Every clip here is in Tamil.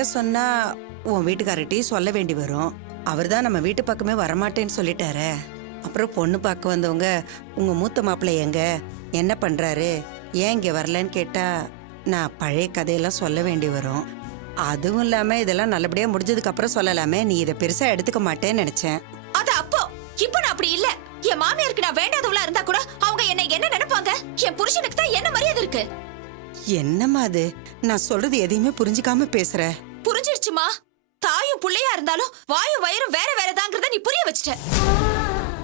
என்கிட்ட சொன்னா உன் வீட்டுக்காரர்கிட்டயும் சொல்ல வேண்டி வரும். அவர் தான் நம்ம வீட்டு பக்கமே வரமாட்டேன்னு சொல்லிட்டாரே. அப்புறம் பொண்ணு பார்க்க வந்தவங்க உங்க மூத்த மாப்பிள்ளை எங்க, என்ன பண்றாரு, ஏன் இங்க வரலன்னு கேட்டா நான் பழைய கதையெல்லாம் சொல்ல வேண்டி வரும். அதுவும் இல்லாம இதெல்லாம் நல்லபடியா முடிஞ்சதுக்கு அப்புறம் சொல்லலாமே. நீ இதை பெருசா எடுத்துக்க மாட்டேன்னு நினைச்சேன். அது அப்போ. இப்ப நான் அப்படி இல்ல. என் மாமியாருக்கு நான் வேண்டாதவளா இருந்தா கூட அவங்க என்ன என்ன நினைப்பாங்க? என் புருஷனுக்கு தான் என்ன மரியாதை இருக்கு. என்னம்மா அது, நான் சொல்றது எதையுமே புரிஞ்சுக்காம பேசுற. புரிஞ்சிருச்சுமா. தாயும் புள்ளையா இருந்தாலும் வாயும் வயிறும் வேற வேறதாங்கிறத நீ புரிய வச்சுட்ட.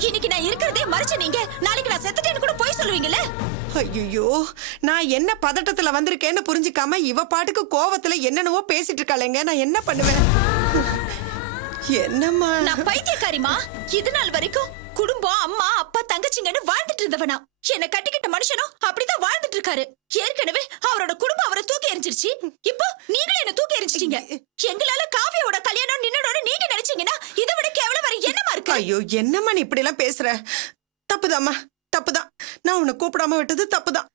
இன்னைக்கு நான் இருக்கிறதே மறைச்ச நீங்க நாளைக்கு நான் செத்துட்டேன்னு கூட போய் சொல்லுவீங்கல்ல. ஐயோ, நான் என்ன பதட்டத்துல வந்திருக்கேன்னு புரிஞ்சுக்காம இவ பாட்டுக்கு கோவத்துல என்னென்னவோ பேசிட்டு இருக்காளேங்க. நான் என்ன பண்ணுவேன்? என்னம்மா நான் பைத்தியக்காரிமா. இது நாள் வரைக்கும் குடும்பம், அம்மா, அப்பா, தங்கச்சிங்கன்னு வாழ்ந்துட்டு இருந்தவனா. என்ன கட்டிக்கிட்ட மனுஷனும் அப்படிதான் வாழ்ந்துட்டு இருக்காரு. ஏற்கனவே அவரோட குடும்பம் அவரை தூக்கி எறிஞ்சிருச்சு. இப்போ நீங்களும் என்ன தூக்கி எறிஞ்சிட்டீங்க. எங்களால காவியோட கல்யாணம் நின்னோட நீங்க நினைச்சீங்கன்னா இதை விட கேவலம் வேற என்னமா இருக்கு? ஐயோ, என்னம்மா நீ இப்படி எல்லாம் பேசுற? தப்புதாம்மா, தப்புதான். நான் உன்னை கூப்பிடாம விட்டது தப்புதான்.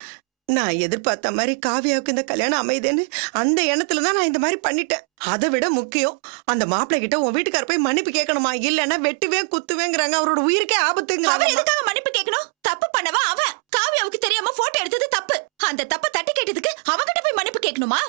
நான் எதிர்பார்த்த மாதிரி காவியாவுக்கு இந்த கல்யாணம் அமையுதுன்னு அந்த எண்ணத்துலதான் நான் இந்த மாதிரி பண்ணிட்டேன். அதை விட முக்கியம், அந்த மாப்பிள்ளை கிட்ட உன் வீட்டுக்கார போய் மன்னிப்பு கேட்கணுமா, இல்லன்னா வெட்டுவேன் குத்துவேங்கிறாங்க. அவரோட உயிருக்கே ஆபத்துங்கிறாங்க. அவர் எதுக்காக மன்னிப்பு கேட்கணும்? தப்பு பண்ணவா அவன். காவியாவுக்கு தெரியாம போட்டோ எடுத்தது தப்பு. அந்த தப்ப தட்டி கேட்டதுக்கு அவங்கிட்ட போய் மன்னிப்பு கேட்கணுமா?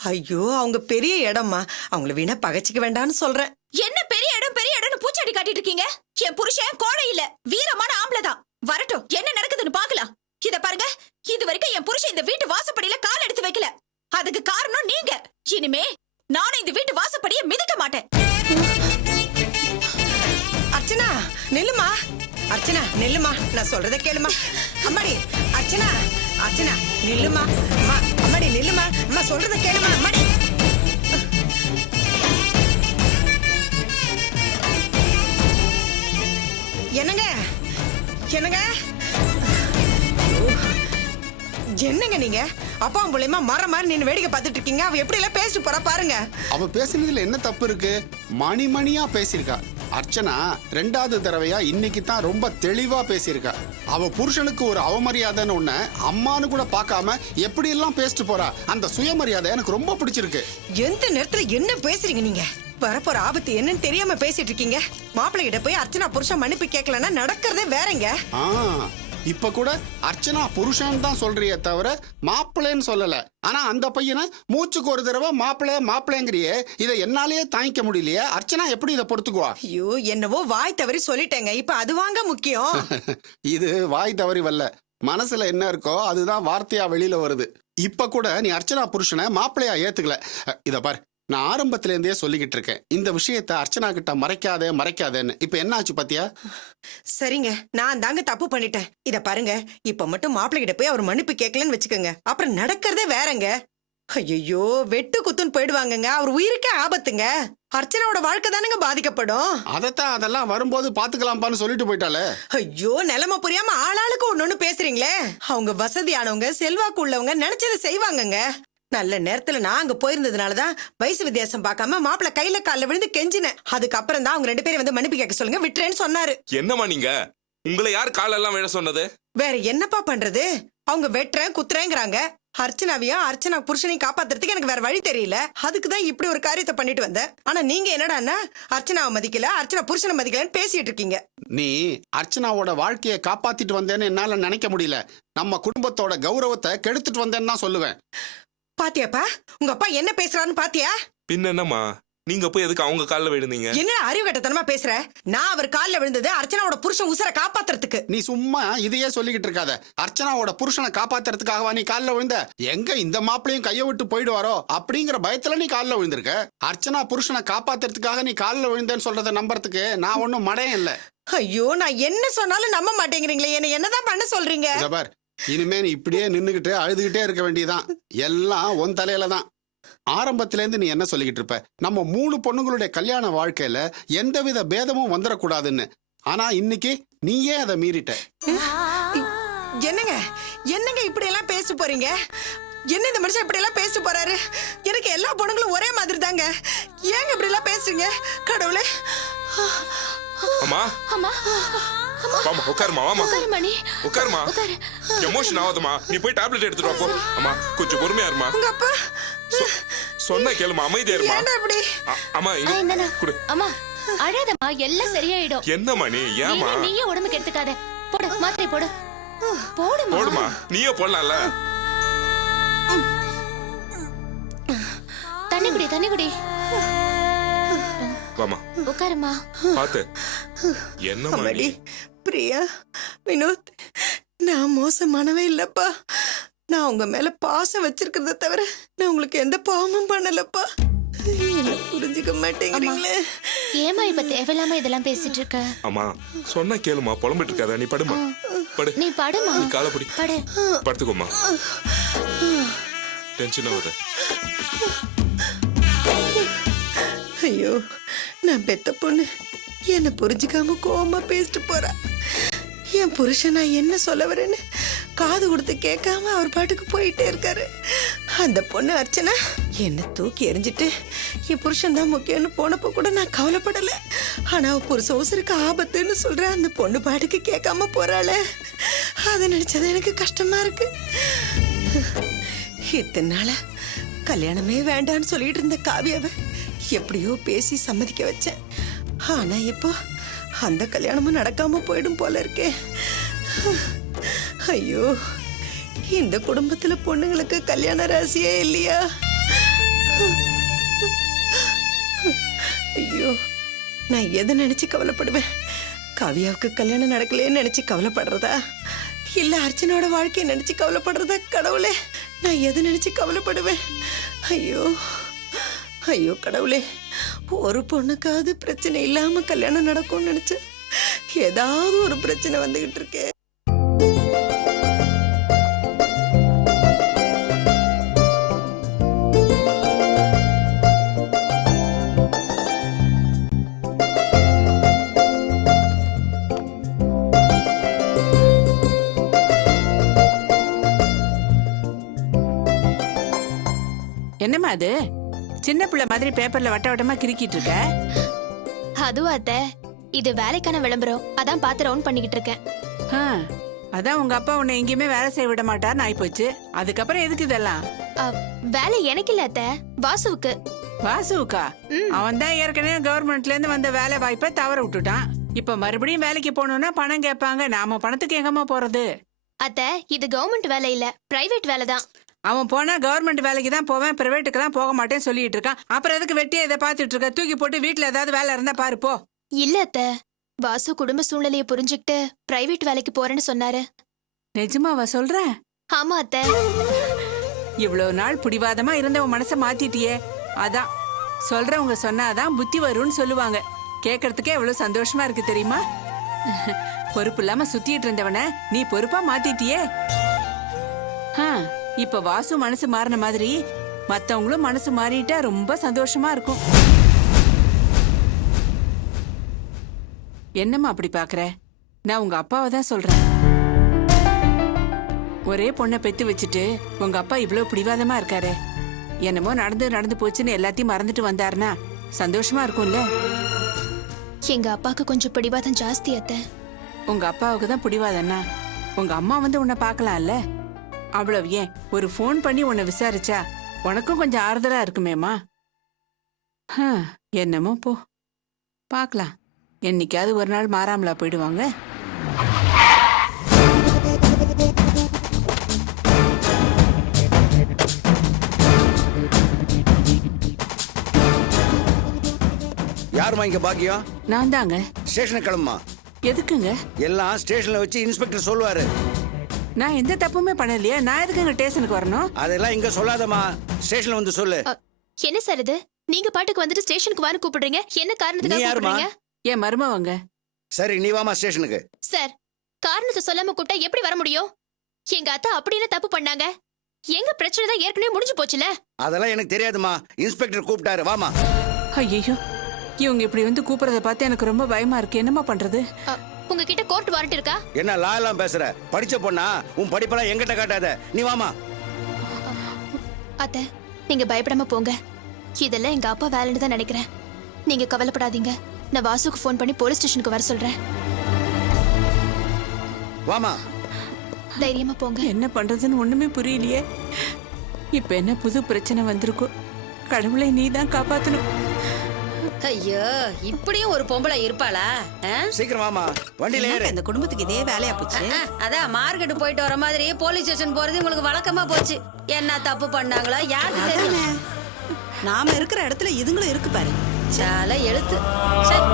ஐயோ, அவங்க பெரிய இடம்மா, அவங்கள வீணா பகைச்சிக்க வேண்டாம்னு சொல்றேன். என்ன பெரிய இடம்னு பூச்சாடி காட்டிட்டு இருக்கீங்க? என் புருஷன் கோழை இல்ல, வீரமான ஆம்பளைதான். வரட்டும், என்ன நடக்குதுன்னு பாக்கலாம். இத பாருங்க, இது வரைக்கும் என் புருஷன் இந்த வீட்டு வாசப்படியில கால் எடுத்து வைக்கல. அதுக்கு காரணம் நீங்க. இனிமே நானும் இந்த வீட்டு வாசப்படியை மிதிக்க மாட்டேன். அர்ச்சனா நெல்லுமா, அர்ச்சனா நெல்லுமா, நான் சொல்றத கேளுமா. அம்மாடி அர்ச்சனா, அர்ச்சனா நெல்லுமா. அம்மாடி நெல்லுமா, அம்மா சொல்றத கேளுமா. அம்மாடி என்னங்க என்னங்க என்னங்க நீங்க அப்பா மூலமா மர மாதிரி நின்னு வேடிக்கை பார்த்துட்டு இருக்கீங்க. அவ எப்படி எல்லாம் பேசிட்டு போறா பாருங்க. அவ பேசினதுல என்ன தப்பு இருக்கு? மணிமணியா பேசியிருக்கா. அர்ச்சனா ரெண்டாவது தடவையா இன்னைக்கு தான் ரொம்ப தெளிவா பேசியிருக்கா. அவ புருஷனுக்கு ஒரு அவமரியாதைன்னு ஒண்ணு அம்மானு கூட பார்க்காம எப்படி எல்லாம் பேசிட்டு போறா. அந்த சுயமரியாதை எனக்கு ரொம்ப பிடிச்சிருக்கு. எந்த நேரத்துல என்ன பேசுறீங்க நீங்க? வரப்போற ஆபத்து என்னன்னு தெரியாம பேசிட்டு இருக்கீங்க. மாப்பிள்ளை கிட்ட போய் அர்ச்சனா புருஷன் மன்னிப்பு கேட்கலன்னா நடக்கிறதே வேறங்க. இப்ப கூட அர்ச்சனா புருஷன் தான் சொல்றியே தவிர மாப்பிள்ளைன்னு சொல்லல. ஆனா அந்த பையனை மூச்சுக்கு ஒரு தடவை மாப்பிள்ளைங்கிறியே, இதை என்னாலேயே தாங்கிக்க முடியலையே. அர்ச்சனா எப்படி இதை பொறுத்துக்குவா? ஐயோ, என்னவோ வாய் தவறி சொல்லிட்டேங்க. இப்ப அது வாங்க முக்கியம். இது வாய் தவறி வரல, மனசுல என்ன இருக்கோ அதுதான் வார்த்தையா வெளியில வருது. இப்ப கூட நீ அர்ச்சனா புருஷனை மாப்பிள்ளையா ஏத்துக்கல. இத பாரு, நான் ஆரம்பத்துல இருந்தே சொல்லிக்கிட்டு இருக்கேன், இந்த விஷயத்த அர்ச்சனா கிட்ட மறைக்காதேன்னு. இப்ப என்ன ஆச்சு பாத்தியா? சரிங்க, நான் தாங்க தப்பு பண்ணிட்டேன். இத பாருங்க, இப்ப மட்டும் மாப்பிள்ளை கிட்ட போய் அவர் மன்னிப்பு கேட்கலன்னு வச்சுக்கோங்க, அப்புறம் நடக்கிறதே வேறங்க. ஐயோ, வெட்டு குத்துன்னு போயிடுவாங்கங்க. அவர் உயிருக்கே ஆபத்துங்க. அர்ச்சனாவோட வாழ்க்கை தானுங்க பாதிக்கப்படும். அதெல்லாம் வரும்போது பாத்துக்கலாம்பான்னு சொல்லிட்டு போயிட்டாலே. ஐயோ, நிலைமை புரியாம ஆளாளுக்கு ஒண்ணு பேசுறீங்களே. அவங்க வசதியானவங்க, செல்வாக்கு உள்ளவங்க, நினைச்சதை செய்வாங்கங்க. நல்ல நேரத்துல நான் அங்க போயிருந்ததுனாலதான் வயசு வித்தியாசம் பார்க்காம மாப்பிள்ள கையில கால்ல விழுந்து கெஞ்சினேன். அதுக்கப்புறம் தான் அவங்க 2 பேரும் வந்து மன்னிப்பு கேட்க சொல்லுங்க, விட்டுறேன்னு சொன்னாரு. என்னமா நீங்க? உங்களை யார் காலெல்லாம் விழ சொன்னது? வேற என்னப்பா பண்றது? அவங்க வெட்டுறேன் குத்துறேங்கிறாங்க. அர்ச்சனாவையும் அர்ச்சனா புருஷனையும் காப்பாத்துறதுக்கு எனக்கு வேற வழி தெரியல. அதுக்குதான் இப்படி ஒரு காரியத்தை பண்ணிட்டு வந்தேன். ஆனா நீங்க என்னடான்னா அர்ச்சனாவை மதிக்கல, அர்ச்சனா புருஷனை மதிக்கலன்னு பேசிட்டு இருக்கீங்க. நீ அர்ச்சனாவோட வாழ்க்கையை காப்பாத்திட்டு வந்தேன்னு என்னால நினைக்க முடியல. நம்ம குடும்பத்தோட கௌரவத்தை கெடுத்துட்டு வந்தேன்னு தான் சொல்லுவேன். பாத்தியாப்பா, உங்க அப்பா என்ன பேசுறான்னு பாத்தியா? பின்ன என்னம்மா, நீங்க போய் எதுக்கு அவங்க கால்ல விழுந்தீங்க? என்ன அறிவு கட்டத்தனமா பேசுற? நான் அவர் கால்ல விழுந்தது அர்ச்சனாவோட புருஷன் உசுரை காப்பாத்துறதுக்கு. நீ சும்மா இதையே சொல்லிக்கிட்டு இருக்காத. அர்ச்சனாவோட புருஷனை காப்பாத்துறதுக்காகவா நீ கால்ல விழுந்த? எங்க இந்த மாப்பிளையும் கைய விட்டு போயிடுவாரோ அப்படிங்கிற பயத்துல நீ கால்ல விழுந்திருக்க. அர்ச்சனா புருஷனை காப்பாத்துறதுக்காக நீ கால்ல விழுந்தேன்னு சொல்றதை நம்புறதுக்கு நான் ஒன்னும் மடையும் இல்ல. ஐயோ, நான் என்ன சொன்னாலும் நம்ப மாட்டேங்கிறீங்களே. என்ன என்னதான் பண்ண சொல்றீங்க? பார், இனிமே நீ இப்படியே நின்னுகிட்டு அழுதுகிட்டே இருக்க வேண்டியதான். எல்லாம் உன் தலையில தான். ஆரம்பத்துல இருந்து நீ என்ன சொல்லிக்கிட்டு இருப்ப, நம்ம 3 பொண்ணுங்களுடைய கல்யாண வாழ்க்கையில எந்தவித பேதமும் வந்துடக்கூடாதுன்னு. ஆனா இன்னைக்கு நீயே அதை மீறிட்ட. என்னங்க என்னங்க இப்படி எல்லாம் பேச போறீங்க? என்ன இந்த மனுஷன் இப்படி எல்லாம் பேச போறாரு? எனக்கு எல்லா பொண்ணுங்களும் ஒரே மாதிரி தாங்க. ஏங்க இப்படி எல்லாம் பேசுறீங்க? கடவுளே. அம்மா அம்மா வாமா, உட்காருமா. வாமா, மணி உட்காருமா. எமோஷன் ஆகாதம்மா, நீ போய் டேப்லெட் எடுத்துட்டு வா போ. அம்மா கொஞ்சம் பொறுமையா இருமா. உங்க அப்பா சொன்னா கேளுமா, அமைதியா இருமா. ஏன்டா இப்படி அம்மா இங்க இந்தாண்ணா. குடு. அம்மா அழாதம்மா, எல்லாம் சரியாயிடும். என்னம்மா நீ ஏமா நீயே உடம்புக்கு எடுத்துக்காத. போடு, மாத்திரை போடு. போடுமா. போடுமா, நீயே போடலாம்ல. தண்ணி குடி, தண்ணி குடி. வாமா உட்காருமா. பாத்து. என்னம்மா நீ அம்மாடி பிரியா, வினோத், நான் மோசமானவே இல்லப்பா. நான் உங்க மேல பாசம் வச்சிருக்கிறத தவிர நான் உங்களுக்கு எந்த பாவமும் பண்ணலப்பா. என்ன புரிஞ்சுக்க மாட்டேங்கிறீங்களே. ஏமா இப்ப தேவையில்லாம இதெல்லாம் பேசிட்டு இருக்க? அம்மா சொன்னா கேளுமா, புலம்பிட்டு இருக்காத. நீ படுமா, படு. நீ படுமா. நீ காலை பிடி, படு. படுத்துக்கோமா. டென்ஷன் ஆகுது. ஐயோ, நான் பெத்த பொண்ணு என்ன புரிஞ்சுக்காம கோவமா பேசிட்டு போறா. என் புருஷன் நான் என்ன சொல்ல வரேன்னு காது கொடுத்து கேட்காம அவர் பாட்டுக்கு போயிட்டே இருக்காரு. அந்த பொண்ணு அர்ச்சனா என்ன தூக்கி எறிஞ்சிட்டு என் புருஷன் தான் முக்கியம்னு போனப்போ கூட நான் கவலைப்படல. ஆனா அவ புருஷ உசுருக்கு ஆபத்துன்னு சொல்ற அந்த பொண்ணு பாட்டுக்கு கேட்காம போறாளே, அதை நினைச்சது எனக்கு கஷ்டமா இருக்கு. இத்தனை நாளா கல்யாணமே வேண்டான்னு சொல்லிட்டு இருந்த காவியாவை எப்படியோ பேசி சம்மதிக்க வச்சேன். ஆனா இப்போ அந்த கல்யாணமும் நடக்காம போயிடும் போல இருக்கே. ஐயோ, இந்த குடும்பத்துல பொண்ணுங்களுக்கு கல்யாண ராசியே இல்லையா? ஐயோ, நான் எதை நினைச்சு கவலைப்படுவேன்? காவியாவுக்கு கல்யாணம் நடக்கலையேன்னு நினைச்சு கவலைப்படுறதா, இல்ல அர்ச்சனோட வாழ்க்கையை நினைச்சு கவலைப்படுறதா? கடவுளே, நான் எதை நினைச்சு கவலைப்படுவேன்? ஐயோ ஐயோ கடவுளே, ஒரு பொண்ணுக்காவது பிரச்சனை இல்லாம கல்யாணம் நடக்கும்னு நினைச்சேன். ஏதாவது ஒரு பிரச்சனை வந்துகிட்டு இருக்கே. என்னம்மா அது சின்ன பிள்ளை மாதிரி பேப்பர்ல வட்ட வட்டமா கிறுக்கிட்டு இருக்க? அதுவும் அத்தை, இது வேலைக்கான விளம்பரம், அதான் பார்த்து ரவுண்ட் பண்ணிக்கிட்டு இருக்கேன். ஆ, அதான் உங்க அப்பா உன்னை எங்கேயுமே வேலை செய்ய விட மாட்டார்னு ஆயிப்போச்சு. அதுக்கப்புறம் எதுக்கு இதெல்லாம்? வேலை எனக்கு இல்ல அத்தை, வாசுவுக்கு. வாசுவுக்கா? அவன் தான் ஏற்கனவே கவர்மெண்ட்ல இருந்து வந்த வேலை வாய்ப்பை தவற விட்டுட்டான். இப்ப மறுபடியும் வேலைக்கு போகணும்னா பணம் கேட்பாங்க. நாம பணத்துக்கு எங்கம்மா போறது? அத்தை, இது கவர்மெண்ட் வேலை இல்ல, பிரைவேட் வேலை தான். அவன் போனா கவர்மெண்ட் வேலைக்கு தான் போவேன், பிரைவேட்டுக்கு தான் போக மாட்டேன்னு சொல்லிட்டு இருக்கான். அப்புறம் எதுக்கு வெட்டியா இதை பாத்துட்டு இருக்க? தூக்கி போட்டு வீட்டுல ஏதாவது வேலை இருந்தா பாரு போ. இல்ல அத்தை, வாசு குடும்ப சூழ்நிலையை புரிஞ்சுக்கிட்டு பிரைவேட் வேலைக்கு போறேன்னு சொன்னாரு. நிஜமாவா சொல்ற? ஆமா அத்தை. இவ்வளவு நாள் பிடிவாதமா இருந்த உன் மனசை மாத்திட்டியே. அதான் சொல்றவங்க சொன்னாதான் புத்தி வரும்னு சொல்லுவாங்க. கேட்கறதுக்கே எவ்வளவு சந்தோஷமா இருக்கு தெரியுமா? பொறுப்பு இல்லாம சுத்திட்டு இருந்தவன நீ பொறுப்பா மாத்திட்டியே. இப்ப வாசு மனசு மாறின மாதிரி மத்தவங்களும் மனசு மாறிட்டா ரொம்ப சந்தோஷமா இருக்கும். என்னம்மா அப்படி பாக்குற? நான் உங்க அப்பாவை தான் சொல்றேன். ஒரே பொண்ணை பெத்து வச்சுட்டு உங்க அப்பா இவ்வளவு பிடிவாதமா இருக்காரு. என்னமோ நடந்து போச்சுன்னு எல்லாத்தையும் மறந்துட்டு வந்தாருன்னா சந்தோஷமா இருக்கும்ல? எங்க அப்பாக்கு கொஞ்சம் பிடிவாதம் ஜாஸ்தி அத்தை. உங்க அப்பாவுக்கு தான் பிடிவாதன்னா உங்க அம்மா வந்து உன்னை பார்க்கலாம்ல? அவ்வளவு ஏன் ஒரு ஃபோன் பண்ணி உன்னை விசாரிச்சா உனக்கும் கொஞ்சம் ஆறுதலா இருக்குமேம்மா. என்னமோ போ, பார்க்கலாம். என்னைக்காவது ஒரு நாள் மாறாமலா போயிடுவாங்க. யாருமா இங்க பாக்கியம்? நான் தாங்க. ஸ்டேஷனுக்கு கிளம்புமா. எதுக்குங்க? எல்லாம் ஸ்டேஷன்ல வச்சு இன்ஸ்பெக்டர் சொல்லுவாரு. நான் எந்த தப்புமே பண்ணலையே. நான் எதுக்குங்க ஸ்டேஷனுக்கு வரணும்? அதெல்லாம் இங்க சொல்லாதம்மா, ஸ்டேஷன்ல வந்து சொல்லு. என்ன சார் இது? நீங்க பாட்டுக்கு வந்துட்டு ஸ்டேஷனுக்கு வான்னு கூப்பிடுறீங்க. என்ன காரணத்துக்காக நீ யாரும்மா? கூப்பிடுறீங்க? என் மருமவங்க. சரி, நீ வாமா ஸ்டேஷனுக்கு. சார், காரணத்தை சொல்லாம கூப்பிட்டா எப்படி வர முடியும்? எங்க அத்தை அப்படி என்ன தப்பு பண்ணாங்க? எங்க பிரச்சனை தான் ஏற்கனவே முடிஞ்சு போச்சுல. அதெல்லாம் எனக்கு தெரியாதுமா, இன்ஸ்பெக்டர் கூப்பிட்டாரு, வாமா. ஐயோ, இவங்க இப்படி வந்து கூப்பிடுறத பார்த்து எனக்கு ரொம்ப பயமா இருக்கு. என்னமா பண்றது? உங்ககிட்ட கோர்ட் வாரண்ட் இருக்கா? என்ன லா எல்லாம் பேசுற? படிச்ச பொண்ணா? உன் படிப்பெல்லாம் எங்கிட்ட காட்டாத, நீ வாமா. அத்தை, நீங்க பயப்படாம போங்க. இதெல்லாம் எங்க அப்பா வேலைன்னு தான் நினைக்கிறேன். நீங்க கவலைப்படாதீங்க. நான் வாசுக்கு ஃபோன் பண்ணி போலீஸ் ஸ்டேஷனுக்கு வர சொல்றேன். வாமா. தைரியமா போங்க. என்ன பண்றதுன்னு ஒண்ணுமே புரியலையே. இப்ப என்ன புது பிரச்சனை வந்திருக்கோ? கடவுளை நீ தான் காப்பாத்தணும். ஐயோ, இப்படியும் ஒரு பொம்பளை இருப்பாளா? சீக்கிரம் வாமா, வண்டியில ஏறு. இந்த குடும்பத்துக்கு இதே வேலையா போச்சு. அதான் மார்க்கெட் போயிட்டு வர மாதிரி போலீஸ் ஸ்டேஷன் போறது உங்களுக்கு வழக்கமா போச்சு. என்ன தப்பு பண்ணாங்களோ யாருக்கு தெரியும்? நாம இருக்கிற இடத்துல இதுங்களும் இருக்கு பாரு. சால எழுத்து. சரி.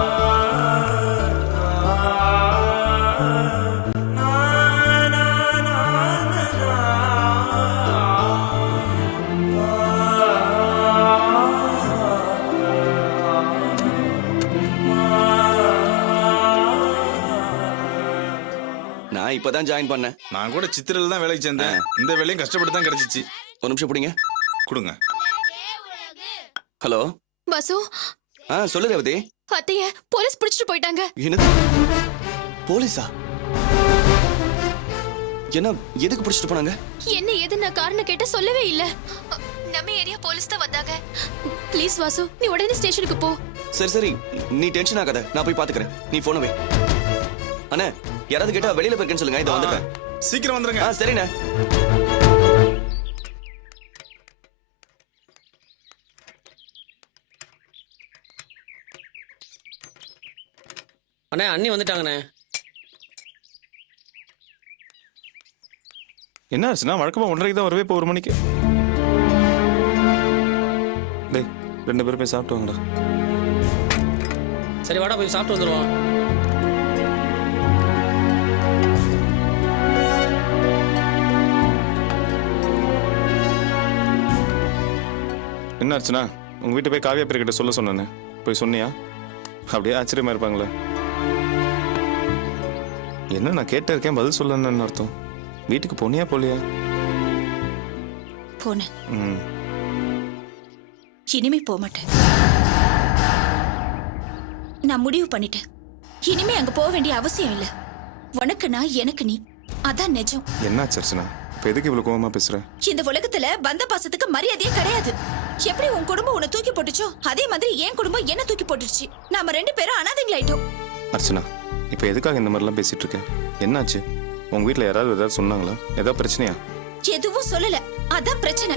நான் இப்பதான் ஜாயின் பண்ணேன். நான் கூட சித்திரையில தான் வேலைக்கு சேர்ந்தேன். இந்த வேலையும் கஷ்டப்பட்டு தான் கிடைச்சிச்சு. ஒரு நிமிஷம் பிடிங்க. கொடுங்க. ஹலோ பசு, சொல்லு ரேவதி. அத்தைய போலீஸ் பிடிச்சிட்டு போயிட்டாங்க. என்னது? போலீஸா? என்ன, எதுக்கு பிடிச்சிட்டு போனாங்க? என்ன ஏது நான் காரணம் கேட்ட சொல்லவே இல்ல. நம்ம ஏரியா போலீஸ் தான் வந்தாங்க. ப்ளீஸ் வாசு, நீ உடனே ஸ்டேஷனுக்கு போ. சரி சரி, நீ டென்ஷன் ஆகாத, நான் போய் பாத்துக்கிறேன். நீ போன வை. அண்ணே, யாராவது கேட்டா வெளியில போயிருக்கேன்னு சொல்லுங்க. இதை வந்துட்டேன். சீக்கிரம் வந்துருங்க. சரிண்ணே. அண்ணே, அண்ணி வந்துட்டாங்கண்ணே. என்ன ஆச்சுன்னா வழக்கமா 1:30 தான் வரவே, இப்போ 1 மணிக்கு. டேய், 2 பேரும் போய் சாப்பிட்டு வாங்கடா. சரி வாடா, போய் சாப்பிட்டு வந்துடுவோம். என்ன ஆச்சுன்னா உங்க வீட்டு போய் காவியா பேர்கிட்ட சொல்ல சொன்னேன்னு போய் சொன்னியா? அப்படியே ஆச்சரியமா இருப்பாங்களே. என்ன நான் கேட்ட இருக்கேன், பதில் சொல்லணும்னு அர்த்தம். வீட்டுக்கு போனியா போலியா? போனேன். ம். இனிமே போக மாட்டேன். நான் முடிவு பண்ணிட்டேன். இனிமே அங்க போக வேண்டிய அவசியம் இல்ல. உனக்கு நான், எனக்கு நீ, அதான் நிஜம். என்ன ஆச்சுன்னா இப்ப எதுக்கு இவ்வளவு கோவமா பேசுற? இந்த உலகத்துல பந்த பாசத்துக்கு மரியாதையே கிடையாது. எப்படி உன் குடும்பம் உன்னை தூக்கி போட்டுச்சோ அதே மாதிரி என் குடும்பம் என்ன தூக்கி போட்டுருச்சு. நாம 2 பேரும் அனாதைங்களாயிட்டோம். அர்ச்சனா, இப்ப எதுக்காக இந்த மாதிரிலாம் பேசிட்டு இருக்க? என்னாச்சு? உங்க வீட்டுல யாராவது ஏதாவது சொன்னாங்களா? ஏதாவது பிரச்சனையா? எதுவும் சொல்லல, அதான் பிரச்சனை.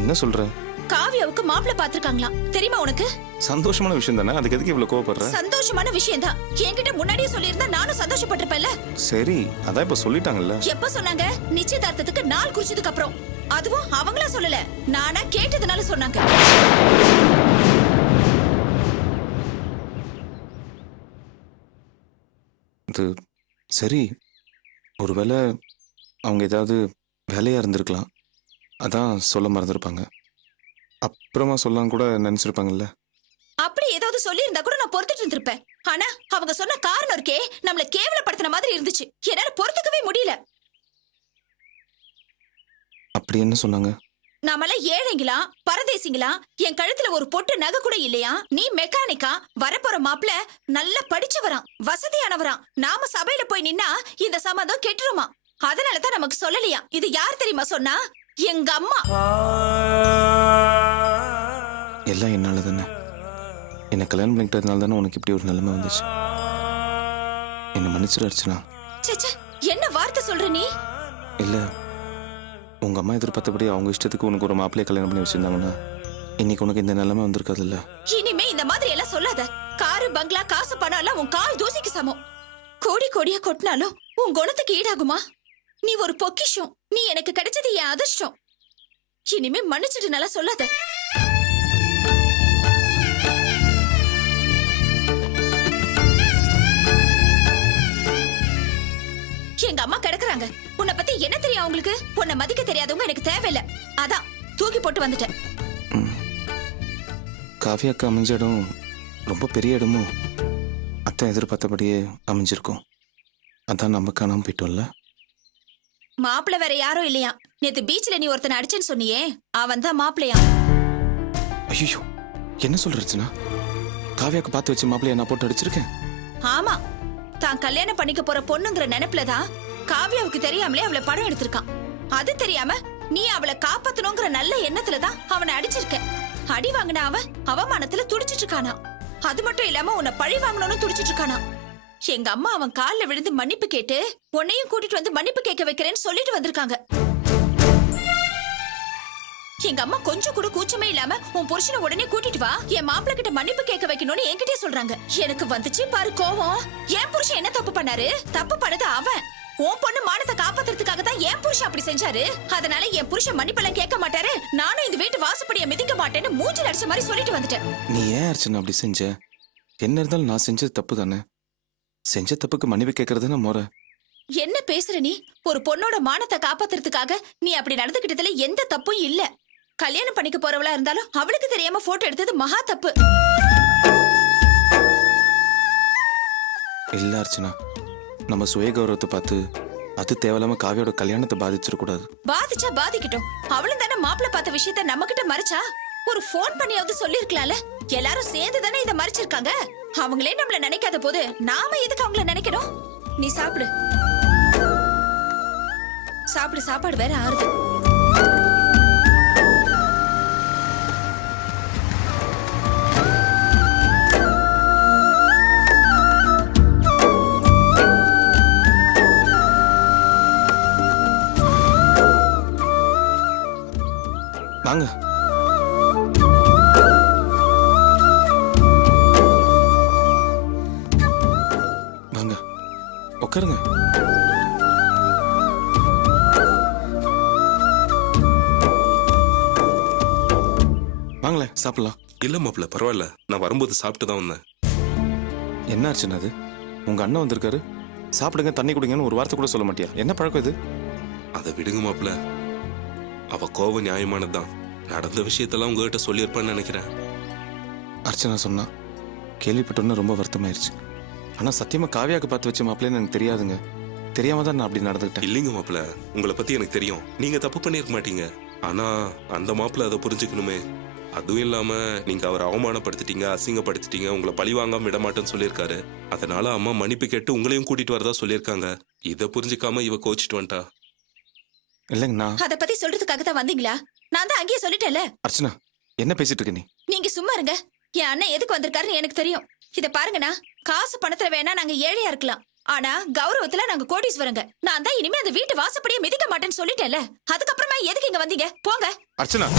என்ன சொல்ற? காவியாவுக்கு மாப்பிள்ளை பாத்துருக்காங்களாம். தெரியுமா உனக்கு? சந்தோஷமான விஷயம் தானே, அதுக்கு எதுக்கு இவ்வளவு கோவப்படுற? சந்தோஷமான விஷயம் தான். என்கிட்ட முன்னாடியே சொல்லியிருந்தா நானும் சந்தோஷப்பட்டிருப்பேன்ல. சரி, அதான் இப்ப சொல்லிட்டாங்கல்ல. எப்ப சொன்னாங்க? நிச்சயதார்த்தத்துக்கு நாள் குறிச்சதுக்கு அப்புறம். அதுவும் அவங்களா சொல்லல, நானா கேட்டதுனால சொன்னாங்க. இது சரி, ஒருவேளை அவங்க ஏதாவது வேலையா இருந்திருக்கலாம், அதான் சொல்ல மறந்துருப்பாங்க. அப்புறமா சொல்லலாம் கூட நினைச்சிருப்பாங்கல்ல. அப்படி ஏதாவது சொல்லி இருந்தா கூட நான் பொறுத்துட்டு இருந்திருப்பேன். ஆனா அவங்க சொன்ன காரணம் இருக்கே, நம்மள கேவலப்படுத்தின மாதிரி இருந்துச்சு. என்னால பொறுத்துக்கவே முடியல. அப்படி என்ன சொன்னாங்க? நாமெல்லாம் ஏழைங்களா, பரதேசிங்களா, என் கழுத்துல ஒரு பொட்டு நகை கூட இல்லையா, நீ மெக்கானிக்கா, வரப்போற மாப்பிள நல்ல படிச்சவராம், வசதியானவராம், நாம சபையில போய் நின்னா இந்த சம்மதம் கெட்டுருமா. அதனாலதான் நமக்கு சொல்லலையா. இது யார் தெரியுமா சொன்னா? எங்க அம்மா. எல்லாம் என்னால தானே. என்ன கல்யாணம் பண்ணிக்கிட்டதுனால தானே உனக்கு இப்படி ஒரு நிலைமை வந்துச்சு. என்ன மன்னிச்சிரு அர்ச்சனா. ச்சே, என்ன வார்த்தை சொல்ற நீ? இல்ல, உங்க அம்மா எதிர்பார்த்தபடி அவங்க இஷ்டத்துக்கு உனக்கு ஒரு மாப்பிள்ளைய கல்யாணம் பண்ணி வச்சிருந்தாங்கன்னா இன்னைக்கு உனக்கு இந்த நிலைமை வந்திருக்காதுல்ல. இனிமே இந்த மாதிரி எல்லாம் சொல்லாத. காரு, பங்களா, காசு, பணம் எல்லாம் உன் கால் தூசிக்கு சமம். கோடி கோடியா கொட்டினாலும் உன் குணத்துக்கு ஈடாகுமா? நீ ஒரு பொக்கிஷம். நீ எனக்கு கிடைச்சது என் அதிர்ஷ்டம். இனிமே மன்னிச்சிட்டு நல்லா சொல்லாத. எங்க அம்மா கிடக்குறாங்க. உன்னை பத்தி என்ன தெரியும் அவங்களுக்கு? உன்னை மதிக்க தெரியாதவங்க எனக்கு தேவையில்ல. அதான் தூக்கி போட்டு வந்துட்டேன். காவியாக்கு அமைஞ்ச இடம் ரொம்ப பெரிய இடமும் அத்தை எதிர்பார்த்தபடியே அமைஞ்சிருக்கும். அதான் நம்ம காணாம போயிட்டோம்ல. மாப்பிள்ள வேற யாரும் இல்லையா. நேத்து பீச்ல நீ ஒருத்தனை அடிச்சேன்னு சொன்னியே, அவன் தான் மாப்பிள்ளையா. ஐயோ, என்ன சொல்றச்சுனா? காவியாக்கு பார்த்து வச்சு மாப்பிள்ளைய நான் போட்டு அடிச்சிருக்கேன். ஆமா, தான் கல்யாணம் பண்ணிக்க போற பொண்ணுங்கிற நினைப்புலதான் காவியாவுக்கு தெரியாமலே அவளை படம் எடுத்திருக்கான். அது தெரியாம நீ அவளை காப்பாத்தணுங்கிற நல்ல எண்ணத்துலதான் அவனை அடிச்சிருக்க. அடி வாங்கின அவன் அவமானத்துல துடிச்சிட்டு இருக்கானா. அது மட்டும் இல்லாம உன்னை பழி வாங்கணும்னு துடிச்சிட்டு இருக்கானா. எங்க அம்மா அவன் காலில் விழுந்து மன்னிப்பு கேட்டு உன்னையும் கூட்டிட்டு வந்து மன்னிப்பு கேட்க வைக்கிறேன்னு சொல்லிட்டு வந்திருக்காங்க. ஐயோ, என்ன சொல்றச்சுனா? காவியா என்ன மன்னிச்சிருக்கா? ஆமா, தான் கல்யாணம் பண்ணிக்க போற பொண்ணுங்கிற நினைப்புலதான் அவனை அடிச்சிருக்க. அடி வாங்கின அவன் அவமானத்துல துடிச்சிட்டு இருக்கானா. அது மட்டும் இல்லாம உன்னை பழி வாங்கணும்னு துடிச்சிட்டு இருக்கானா. எங்க அம்மா அவன் காலில் விழுந்து மன்னிப்பு கேட்டு உன்னையும் கூட்டிட்டு வந்து மன்னிப்பு கேட்க வைக்கிறேன்னு சொல்லிட்டு வந்திருக்காங்க. எங்க அம்மா கொஞ்சம் கூட கூச்சமே இல்லாம உன் புருஷனை உடனே கூட்டிட்டு வா, என் மாப்பிள்ளை கிட்ட மன்னிப்பு கேட்க வைக்கணும்னு என்கிட்டயே சொல்றாங்க. எனக்கு வந்துச்சு பாரு கோவம். என் புருஷன் என்ன தப்பு பண்ணாரு? தப்பு பண்ணது அவன். உன் பொண்ணு மானத்தை காப்பாத்துறதுக்காக தான் என் புருஷன் அப்படி செஞ்சாரு. அதனால என் புருஷன் மன்னிப்பெல்லாம் கேட்க மாட்டாரு, நானும் இந்த வீட்டு வாசப்படியை மிதிக்க மாட்டேன்னு மூஞ்சில அடிச்ச மாதிரி சொல்லிட்டு வந்துட்டேன். நீ ஏன் அர்ச்சனா அப்படி செஞ்ச? என்ன இருந்தாலும் நான் செஞ்சது தப்பு தானே. செஞ்ச தப்புக்கு மன்னிப்பு கேட்கறதுன்னு முறை. என்ன பேசுற நீ? ஒரு பொண்ணோட மானத்தை காப்பாத்துறதுக்காக நீ அப்படி நடந்துகிட்டதுல எந்த தப்பும் இல்ல. கல்யாணம் பண்ணிக்க போறவளா இருந்தாலும் அவளுக்கு தெரியாம போட்டோ எடுத்தது மகா தப்பு. இல்ல அர்ச்சனா, நம்ம சுய கௌரவத்தை பார்த்து அது தேவையில்லாம காவியோட கல்யாணத்தை பாதிச்சிடக்கூடாது. பாதிச்சா பாதிக்கட்டும். அவளும் தானே மாப்பிள்ள பார்த்த விஷயத்த நம்ம கிட்ட மறைச்சா. ஒரு போன் பண்ணியாவது சொல்லிருக்கலாம்ல. எல்லாரும் சேர்ந்து தானே இதை மறைச்சிருக்காங்க. அவங்களே நம்மள நினைக்காத போது நாம எதுக்கு அவங்கள நினைக்கணும்? நீ சாப்பிடு சாப்பிடு, சாப்பாடு வேற ஆறுது. வாங்க. வாங்க உட்காருங்க. வாங்களேன் சாப்பிடலாம். இல்ல மாப்பிள்ள பரவாயில்ல, நான் வரும்போது சாப்பிட்டு தான் வந்தேன். என்ன அர்ச்சனா அது? உங்க அண்ணன் வந்திருக்காரு, சாப்பிடுங்க தண்ணி குடிங்கன்னு ஒரு வார்த்தை கூட சொல்ல மாட்டியா? என்ன பழக்கம் இது? அதை விடுங்க மாப்பிள்ள, அவ கோவம் நியாயமானதுதான். நடந்த விஷயத்தெல்லாம் உங்ககிட்ட சொல்லியிருப்பேன்னு நினைக்கிறேன். அர்ச்சனா சொன்னா கேள்விப்பட்டோன்னு ரொம்ப வருத்தமாயிருச்சு. ஆனா சத்தியமா காவியாக்கு பார்த்து வச்ச மாப்பிள்ளைன்னு எனக்கு தெரியாதுங்க. தெரியாம தான் நான் அப்படி நடந்துக்கிட்டேன். இல்லைங்க மாப்பிள்ள, உங்களை பத்தி எனக்கு தெரியும். நீங்க தப்பு பண்ணிருக்க மாட்டீங்க. ஆனா அந்த மாப்பிள்ள அதை புரிஞ்சுக்கணுமே. அதுவும் இல்லாம நீங்க அவரை அவமானப்படுத்திட்டீங்க, அசிங்கப்படுத்திட்டீங்க, உங்களை பழி வாங்காம விட மாட்டேன்னு சொல்லியிருக்காரு. அதனால அம்மா மன்னிப்பு கேட்டு உங்களையும் கூட்டிட்டு வரதா சொல்லியிருக்காங்க. இதை புரிஞ்சுக்காம இவ கோச்சிட்டு வந்துட்டா. இல்லைங்கண்ணா. அத பத்தி சொல்றதுக்காக தான் வந்தீங்களா? நான் தான் அங்கேயே சொல்லிட்டேன்ல. அர்ச்சனா என்ன பேசிட்டு இருக்க நீ? நீங்க சும்மா இருங்க. என் அண்ணன் எதுக்கு வந்திருக்காருன்னு எனக்கு தெரியும். இத பாருங்கண்ணா, காசு பணத்துல வேணா நாங்க ஏழையா இருக்கலாம், ஆனா கௌரவத்துல நாங்க கோடீஸ்வரங்க. நான் தான் இனிமே அந்த வீட்டு வாசப்படியே மிதிக்க மாட்டேன்னு சொல்லிட்டேன்ல. அதுக்கப்புறமா எதுக்கு இங்க வந்தீங்க? போங்க. அர்ச்சனா